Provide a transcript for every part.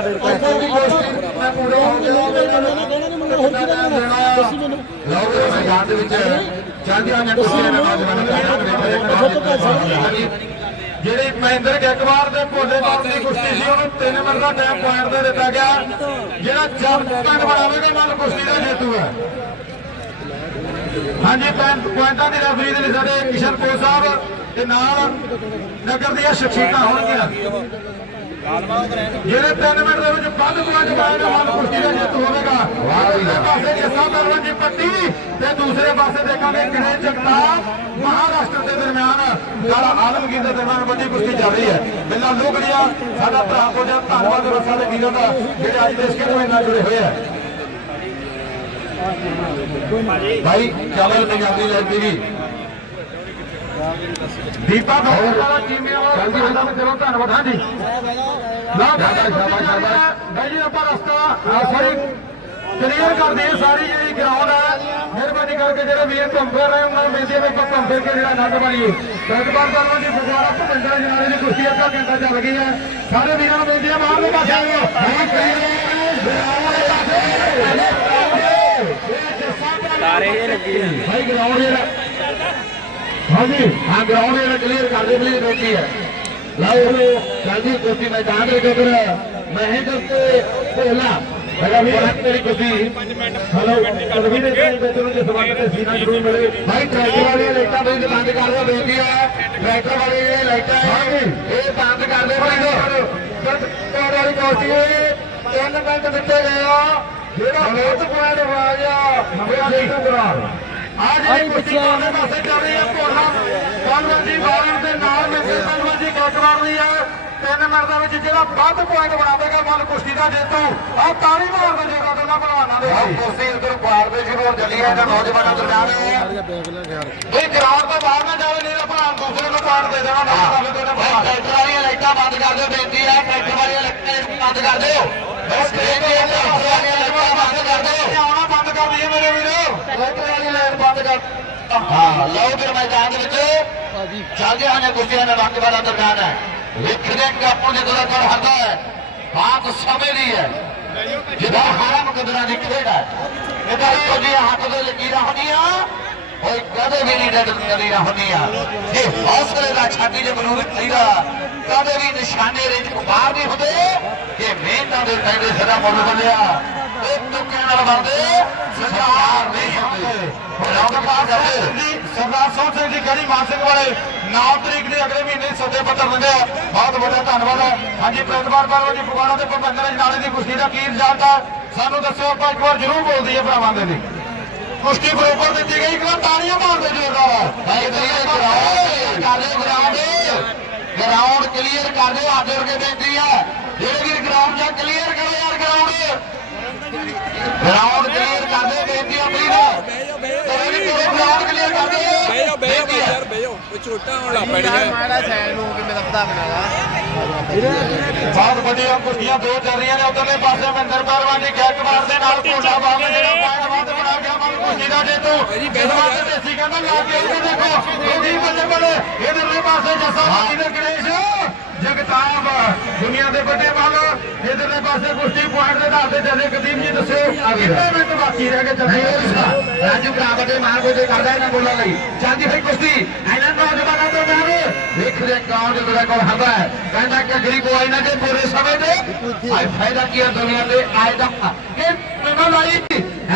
ਸਾਡੇ ਮੈਂ ਪੂਰੇ ਮੈਦਾਨ ਦੇ ਵਿੱਚ ਜਾਂਦੀਆਂ ਨੇ ਕੁਸ਼ਤੀਆਂ ਦੇ ਜਿਹੜੀ ਮਹਿੰਦਰ ਗੈਕਵਾਰ ਦੇ ਭੋਲੇ ਬਾਪ ਦੀ ਕੁਸ਼ਤੀ ਸੀ, ਉਹਨੂੰ 3 ਮਿੰਟ ਦਾ ਟਾਈਮ ਪੁਆਇੰਟ ਦੇ ਦਿੱਤਾ ਗਿਆ। ਜਿਹੜਾ 4 ਬਣਾਵੇਗਾ, ਮਨ ਕੁਸ਼ਤੀ ਦਾ ਜੇਤੂ ਹੈ। ਹਾਂਜੀ ਪੁਆਇੰਟ ਪੁਆਇੰਟਾਂ ਦੀ ਰੈਫਰੀ ਦੇ ਸਾਡੇ ਕਿਸ਼ਨ ਕੋ ਸਾਹਿਬ ਤੇ ਨਾਲ ਨਗਰ ਦੀਆਂ ਸ਼ਖਸੀਅਤਾਂ ਹੋਣਗੀਆਂ। ਜਿਹੜੇ 3 ਮਿੰਟ ਦੇ ਵਿੱਚ ਵੱਧ ਪੁਆਇੰਟ ਪਾਏਗਾ ਮਨ ਕੁਸ਼ਤੀ ਦਾ ਜੇਤੂ ਹੋਵੇਗਾ। ਇੱਕ ਪਾਸੇ ਜੱਸਾ ਪਹਿਲਵਾਨ ਦੀ ਪੱਟੀ ਤੇ ਦੂਸਰੇ ਪਾਸੇ ਦੇਖਾਂਗੇ ਕਿਹੜੇ ਜਗਤਾਰ ਮਹਾਰਾਸ਼ਟਰ ਦੇ ਦਰਮਿਆਨ ਗਾਲਾ ਆਲਮਗੀਰ ਦੇ ਦਰਮਿਆਨ ਵੱਡੀ ਕੁਸ਼ਤੀ ਚੱਲ ਰਹੀ ਹੈ। ਬਿੱਲਾ ਲੋਕੜੀਆ ਸਾਡਾ ਭਰਾ ਕੋ ਜਾਂ ਧੰਨਵਾਦ ਰਸਾ ਦੇ ਵੀਰਾਂ ਦਾ ਜਿਹੜੇ ਅੱਜ ਦੇ ਇਸ ਖੇਡ ਨਾਲ ਜੁੜੇ ਹੋਏ ਆ। ਭਾਈ ਕਮਲ ਪੰਜਾਬੀ ਲਾਈਬ੍ਰੇਰੀ ਵੀ ਦੀਪਾ ਬਹੁਤ ਸਾਰਾ ਟੀਮਿਆਂ ਵਾਲਾ ਜਲਦੀ ਹੁੰਦਾ ਤੇ ਚਲੋ ਧੰਨਵਾਦ। ਹਾਂਜੀ। ਨਾ ਸ਼ਾਬਾਸ਼ ਸ਼ਾਬਾਸ਼ ਭਾਈ ਜੀ ਆਪਾਂ ਰਸਤਾ ਸਾਰੀ ਕਲੀਅਰ ਕਰਦੇ ਸਾਰੀ ਜਿਹੜੀ ਗਰਾਊਂਡ ਹੈ ਮਿਹਰਬਾਨੀ ਕਰਕੇ ਜਿਹੜੇ ਵੀਰ ਘੁੰਮ ਫਿਰ ਰਹੇ ਉਹਨਾਂ ਨੂੰ ਬੇਨਤੀ ਹੈ ਵੀ ਆਪਾਂ ਘੁੰਮ ਫਿਰ ਕੇ ਜਿਹੜਾ ਆਨੰਦ ਮਾਣੀਏ। ਸਤਿਕਾਰ ਕਰਨਾ ਜੀ ਫਗਵਾੜਾ ਭੁਪਿੰਦਰ ਜਨਾਲੇ ਦੀ ਕੁਸ਼ਤੀ ਅੱਧਾ ਘੰਟਾ ਚੱਲ ਗਈ ਹੈ। ਸਾਰੇ ਵੀਰਾਂ ਨੂੰ ਬੇਨਤੀ ਹੈ ਬਾਹਰ ਦੇ ਪਾਸੇ। ਆਓ ਤਾਰੇ ਜੇ ਲੱਗੀ ਭਾਈ ਗਰਾਊਂਡ ਜਿਹੜਾ ਹਾਂਜੀ ਹਾਂ ਗਰਾਊਂਡ ਜਿਹੜਾ ਕਲੀਅਰ ਕਰ ਦੇ ਪਲੀਜ਼ ਬੇਨਤੀ ਹੈ। ਲਓ ਜਲਦੀ ਕੁਸ਼ਤੀ ਮੈਦਾਨ ਦੇ ਫਿਰ ਮਹਿੰਦਰ ਤੇ ਭੋਲਾ ਮੇਰਾ ਵੀ ਹੱਥ ਤੇਰੀ ਕੁਸ਼ਤੀ ਹਲੋ ਤਲਵੀਰ ਦੇ ਬੇਟੇ ਦੇ ਸਵਾਗਤ ਤੇ ਸੀਨਾ ਜ਼ਰੂਰ ਮਿਲੇ। ਭਾਈ ਟਰੈਕਟਰ ਵਾਲੀਆਂ ਲਾਈਟਾਂ ਤੁਸੀਂ ਬੰਦ ਕਰ ਦਿਓ ਬੇਨਤੀ ਹੈ। ਟਰੈਕਟਰ ਵਾਲੀ ਇਹ ਲਾਈਟਾਂ ਹੈ ਇਹ ਬੰਦ ਕਰ ਦਿਓ ਭਾਈ ਟਰੈਕਟਰ ਵਾਲੀ ਕੁਸ਼ਤੀ ਤਿੰਨ ਮਿੰਟ ਦਿੱਤੇ ਗਏ ਆ। ਜਿਹੜਾ ਬਹੁਤ ਪੁਆਇੰਟ ਹੋਇਆ ਗਿਆ ਮੇਰਾ ਦੇਖੋ ਕਰਾਰ ਆ ਜਿਹੜੀ ਕੁਸ਼ਤੀ ਪਾਸੇ ਪਾਸੇ ਚੱਲ ਰਹੀ ਹੈ ਭੋਲਾ। ਕਾਨਵਰ ਜੀ ਬਾਰਨ ਦੇ ਨਾਲ ਮਿੱਥੇ ਕਾਨਵਰ ਜੀ ਗੈਕਵਾਰ ਦੀ ਹੈ। ਤਿੰਨ ਮਿੰਟ ਦੇ ਵਿੱਚ ਜਿਹੜਾ ਵੱਧ ਪੁਆਇੰਟ ਬਣਾਵੇਗਾ ਮਨ ਕੁਸ਼ਤੀ ਦਾ ਜੇਤੂ ਆ ਤਾੜੀ ਮਾਰ ਦੇ ਜੇਗਾ ਦੋਨਾਂ ਪਹਿਲਵਾਨਾਂ ਦੇ ਆਹ ਕੁਸ਼ਤੀ ਉਧਰ ਪਾਰ ਦੇ ਸ਼ੁਰੂ ਹੋ ਚੱਲੀ ਹੈ ਤੇ ਨੌਜਵਾਨਾਂ ਦਰਮਿਆਨ ਇਹ ਗਰਾਊਂਡ ਤੋਂ ਬਾਹਰ ਨਾ ਜਾਵੇ ਨਹੀਂ ਤਾਂ ਭਰਾ ਦੂਸਰੇ ਨੂੰ ਪਾੜ ਦੇ ਦੇਣਾ ਨਾ ਤਾਂ ਦੋਨੇ ਭਰਾ। ਟਰੈਕਟਰ ਵਾਲੀਆਂ ਲਾਈਟਾਂ ਬੰਦ ਕਰ ਦਿਓ ਬੇਨਤੀ ਹੈ ਟਰੈਕਟਰ ਵਾਲੀਆਂ ਲਾਈਟਾਂ ਬੰਦ ਕਰ ਦਿਓ। ਬਸ ਟਰੈਕਟਰ ਵਾਲੀਆਂ ਲਾਈਟਾਂ ਬੰਦ ਕਰ ਦਿਓ ਆਉਣਾ ਬੰਦ ਕਰ ਦਈਏ ਮੇਰੇ ਵੀਰੋ ਟਰੈਕਟਰ ਵਾਲੀ ਲਾਈਟ ਬੰਦ ਕਰ ਹਾਂ ਲਓ ਫਿਰ ਮੈਦਾਨ ਦੇ ਵਿੱਚ ਚੱਲਦੇ ਹਨ ਕੁਸ਼ਤੀਆਂ ਦਾ ਰੰਗ ਵਾਲਾ ਦਰਗਾਹ ਹੈ। ਵੇਖਦੇ ਕਿ ਆਪੋ ਦੇ ਕੋਲ ਕੋਲ ਹੱਦਾ ਹੈ। ਬਾਤ ਸਮੇਂ ਦੀ ਹੈ। ਜਿਹਦਾ ਹਾਰਾ ਮੁਕਦਰਾਂ ਦੀ ਖੇਡ ਹੈ। ਇਹਦਾ ਇੱਕੋ ਜਿਹਾ ਹੱਥ ਦੇ ਲਕੀਰਾਂ ਹੁੰਦੀਆਂ ਕੋਈ ਕਦੇ ਵੀ ਨਹੀਂ ਡਰਦੀਆਂ ਨਹੀਂ ਹੌਸਲੇ ਦਾ ਛਾਤੀ ਦੇ ਬਨੂਰ ਕਦੇ ਵੀ ਨਿਸ਼ਾਨੇ ਰਿੰਚ ਬਾਹਰ ਨਹੀਂ ਹੁੰਦੇ। ਇਹ ਮਿਹਨਤਾਂ ਦੇ ਪੈਦੇ ਸਦਾ ਮੁੱਲ ਬੰਦਿਆ ਇਹ ਤੁੱਕੇ ਨਾਲ ਬੰਦੇ ਸਰਕਾਰ ਨਹੀਂ ਹੁੰਦੇ। ਸਰਦਾਰ ਸੋਹ ਸਿੰਘ ਜੀ ਗੜੀ ਮਾਨਸਿਕ ਵਾਲੇ 9 ਤਰੀਕ ਦੇ ਅਗਲੇ ਮਹੀਨੇ ਸੱਦੇ ਪੱਤਰ ਦਿੰਦੇ ਆ ਬਹੁਤ ਵੱਡਾ ਧੰਨਵਾਦ ਹੈ ਹਾਂਜੀ ਪ੍ਰਤਿਵਾਰ ਕਰੋ ਜੀ ਫਗਵਾੜਾ ਤੇ ਭੁਪਿੰਦਰ ਨਾਲੇ ਦੀ ਕੁਸ਼ਤੀ ਦਾ ਕੀ ਰਿਜ਼ਲਟ ਆ ਸਾਨੂੰ ਦੱਸਿਓ ਆਪਾਂ ਇੱਕ ਵਾਰ ਜ਼ਰੂਰ ਬੋਲਦੀ ਹੈ ਭਰਾਵਾਂ ਦੇ ਲਈ ਕੁਸ਼ਤੀ ਬਰੋਬਰ ਦਿੱਤੀ ਗਈ ਇੱਕ ਵਾਰ ਤਾੜੀਆਂ ਮਾਰਦੇ ਜ਼ੋਰਦਾਰ ਗਰਾਊਂਡ ਕਲੀਅਰ ਕਰ ਦਿਓ ਹੱਥ ਕੇ ਬੇਨਤੀ ਆ ਜਿਹੜੇ ਵੀਰ ਗਰਾਊਂਡ ਜਾਂ ਕਲੀਅਰ ਕਰੋ ਯਾਰ ਗਰਾਊਂਡ ਗਰਾਊਂਡ ਕਲੀਅਰ ਕਰ ਦਿਓ ਬੇਨਤੀ ਆ ਪਲੀਜ਼ ਕੋਈ ਵੀ ਕਰੋ ਗਰਾਊਂਡ ਕਲੀਅਰ ਕਰ ਦਿਓ ਬੇਓ ਬੇਓ ਬੇਨਤੀ ਇਹ ਛੋਟਾ ਹੋਣ ਲੱਗ ਪੈਣੀ ਹੈ। ਮਾੜਾ ਸੈਨ ਨੂੰ ਕਿ ਮੇਰਾ ਪਤਾ ਬਣਾਗਾ ਬਹੁਤ ਵੱਡੀਆਂ ਕੁਸ਼ਤੀਆਂ ਦੋ ਚੱਲ ਰਹੀਆਂ ਨੇ ਉਧਰਲੇ ਪਾਸੇ ਮਹਿੰਦਰ ਪਹਿਲਵਾਨ ਦੀ ਗੈਕਵਾਰ ਦੇ ਨਾਲ ਕੋਟਾ ਬਾਗ ਜਿਹੜਾ ਪਾਇਆ ਵੱਧ ਬਣਾ ਗਿਆ ਮਨ ਕੁਸ਼ਤੀ ਦਾ ਜੇਤੂ। ਇਸ ਵਾਰ ਦੇਸੀ ਕਹਿੰਦਾ ਲਾ ਕੇ ਇੱਧਰ ਦੇਖੋ। ਇਹਦੀ ਬੱਲੇ ਬੱਲੇ ਇਧਰਲੇ ਪਾਸੇ ਜੱਸਾ ਮਾਲੀ ਦੇ ਗਣੇਸ਼ ਜਗਤਾਬ ਦੁਨੀਆ ਦੇ ਵੱਡੇ ਮੱਲ ਇਧਰਲੇ ਪਾਸੇ ਕੁਸ਼ਤੀ ਪੁਆਇੰਟ ਦੇ ਤੇ ਜਦੇ ਕਦੀਮ ਜੀ ਦੱਸਿਓ ਕਿੰਨੇ ਮਿੰਟ ਬਾਕੀ ਰਹਿ ਗਏ ਚੱਲੇ। ਰਾਜੂ ਬਰਾਬਰ ਦੇ ਮਾਰ ਕੋਈ ਕਰਦਾ ਇਹਨਾਂ ਬੋਲਣ ਲਈ। ਜਾਂਦੀ ਹੋਈ ਕੁਸ਼ਤੀ। ਇਹਨਾਂ ਨੌਜਵਾਨਾਂ ਤੋਂ ਮੈਂ ਵੇਖਦੇ ਕੌਣ ਜਿਹੜਾ ਕੋਲ ਹੱਦਾ ਹੈ। ਕਹਿੰਦਾ ਕਿ ਗਰੀਬ ਉਹ ਇਹਨਾਂ ਦੇ ਪੂਰੇ ਸਮੇਂ ਦੇ ਆਏ ਫਾਇਦਾ ਕੀ ਹੈ ਦੁਨੀਆ ਤੇ? ਆਏ ਦਾ ਕਿ ਮੈਨੂੰ ਲਾਈ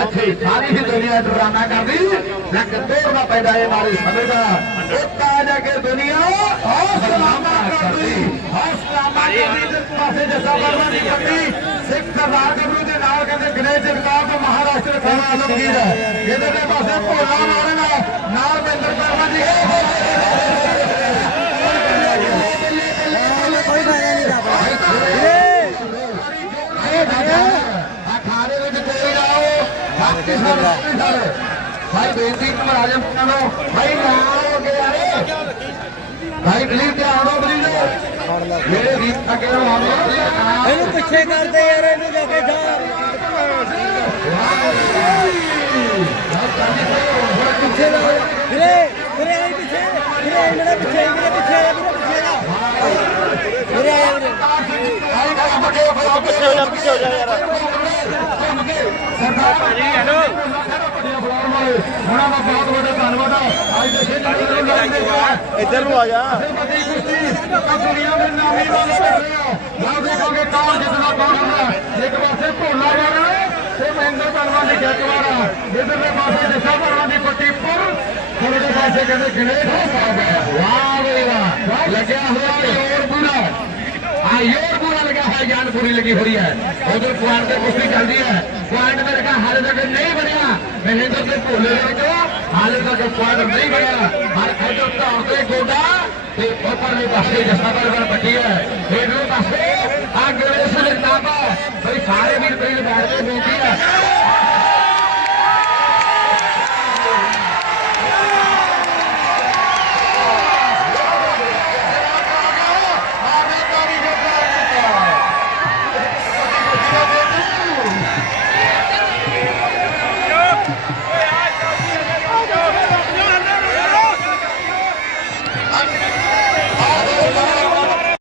ਇੱਥੇ ਸਾਰੀ ਹੀ ਦੁਨੀਆ ਡਰਾਮਾ ਕਰਦੀ। ਲੱਕ ਤੋੜਨਾ ਪੈਂਦਾ ਇਹ ਮਾਰੇ ਸਮੇਂ ਦਾ। ਉੱਤਾ ਜਾ ਕੇ ਦੁਨੀਆ ਹੌਸਲਾਮਾ ਕਰਦੀ। ਹੌਸਲਾਮਾ ਕਰਦੀ। ਤੇ ਪਾਸੇ ਜੱਸਾ ਵਰਮਾ ਦੀ ਪੱਟੀ ਸਿੱਖ ਸਰਦਾਰ ਗੱਭਰੂ ਦੇ ਨਾਲ ਕਹਿੰਦੇ ਗਣੇਸ਼ ਜਗਤਾਰ ਤੋਂ ਮਹਾਰਾਸ਼ਟਰ ਖਾਣਾ ਆਲਮਗੀਰ ਹੈ ਇਹਦੇ ਦੇ ਪਾਸੇ ਭੋਲਾ ਮਾਰਨਾ ਨਾਲ ਬਿੰਦਰ ਵਰਮਾ ਜੀ। ਅਖਾੜੇ ਵਿੱਚ ਕੋਈ ਆਓ ਬਾਕੀ ਸਾਰੇ ਭਾਈ ਬੇਨਤੀ ਮਹਾਰਾਜਮ ਨੂੰ ਭਾਈ ਨਾਲ ਭਾਈ ਪਲੀਜ਼ ਤੇ ਆਉਣੋ ਪਲੀਜ਼ ਮੇਰੇ ਵੀਰ ਅੱਗੇ ਨੂੰ ਆਉਣੋ ਇਹਨੂੰ ਪਿੱਛੇ ਕਰਦੇ ਯਾਰ, ਇਹਨੂੰ ਜਾ ਕੇ ਜਾ ਪਿੱਛੇ ਲਾ ਵੀਰੇ ਵੀਰੇ ਆਈ ਪਿੱਛੇ ਵੀਰੇ ਆਈ ਮੇਰਾ ਪਿੱਛੇ ਵੀਰੇ ਪਿੱਛੇ ਆ ਵੀਰੇ ਪਿੱਛੇ ਆ ਵੀਰੇ ਆਇਆ ਵੀਰੇ ਭਾਈ ਵੱਡੇ ਪਿੱਛੇ ਹੋ ਜਾ ਭਾਜੀ ਹੈਲੋ ਉਹਨਾਂ ਦਾ ਬਹੁਤ ਵੱਡਾ ਧੰਨਵਾਦ ਅੱਜ ਦੇ ਸ਼ੇਰ ਇੱਧਰ ਨੂੰ ਆ ਜਾ ਕੁਸ਼ਤੀ ਦੁਨੀਆ ਦੇ ਨਾਮੀ ਵਾਲੇ ਬੈਠੇ ਆ ਨਾ ਦੇਖੋਗੇ ਕੌਣ ਜਿੱਤਣਾ ਕੌਣ ਹੁੰਦਾ ਇੱਕ ਪਾਸੇ ਭੋਲਾ ਵਾਲਾ ਤੇ ਮਹਿੰਦਰ ਬਲਵਾਨ ਦੀ ਜੱਟਵਾਰਾ ਇਧਰਲੇ ਪਾਸੇ ਜੱਸਾ ਬਲਵਾਨ ਦੀ ਪੱਟੀ ਪਰ ਥੋੜੇ ਪਾਸੇ ਕਹਿੰਦੇ ਗਣੇਸ਼ ਸਾਹਿਬ ਵਾਹ ਬਈ ਵਾਹ ਲੱਗਿਆ ਹੋਇਆ ਯੋਰ ਪੂਰਾ ਆ ਯੋਰ ਪੂਰਾ ਲਗਾ ਹੈ ਜਾਨ ਪੂਰੀ ਲੱਗੀ ਹੋਈ ਹੈ। ਉਧਰ ਪੁਆਇੰਟ ਤੇ ਕੁਸ਼ਤੀ ਚੱਲਦੀ ਹੈ। ਪੁਆਇੰਟ ਮੇਰੇ ਕਾ ਹਾਲੇ ਤੱਕ ਨਹੀਂ ਬਣਿਆ। ਮਹਿੰਦਰ ਤੇ ਭੋਲੇ ਵਾਲੇ ਹਾਲੇ ਤੱਕ ਪੁਆਇੰਟ ਨਹੀਂ ਬਣਿਆ। ਹਰ ਇਧਰ ਧੌਣ ਤੇ ਗੋਡਾ ਤੇ ਉੱਪਰਲੇ ਪਾਸੇ ਜੱਸਾ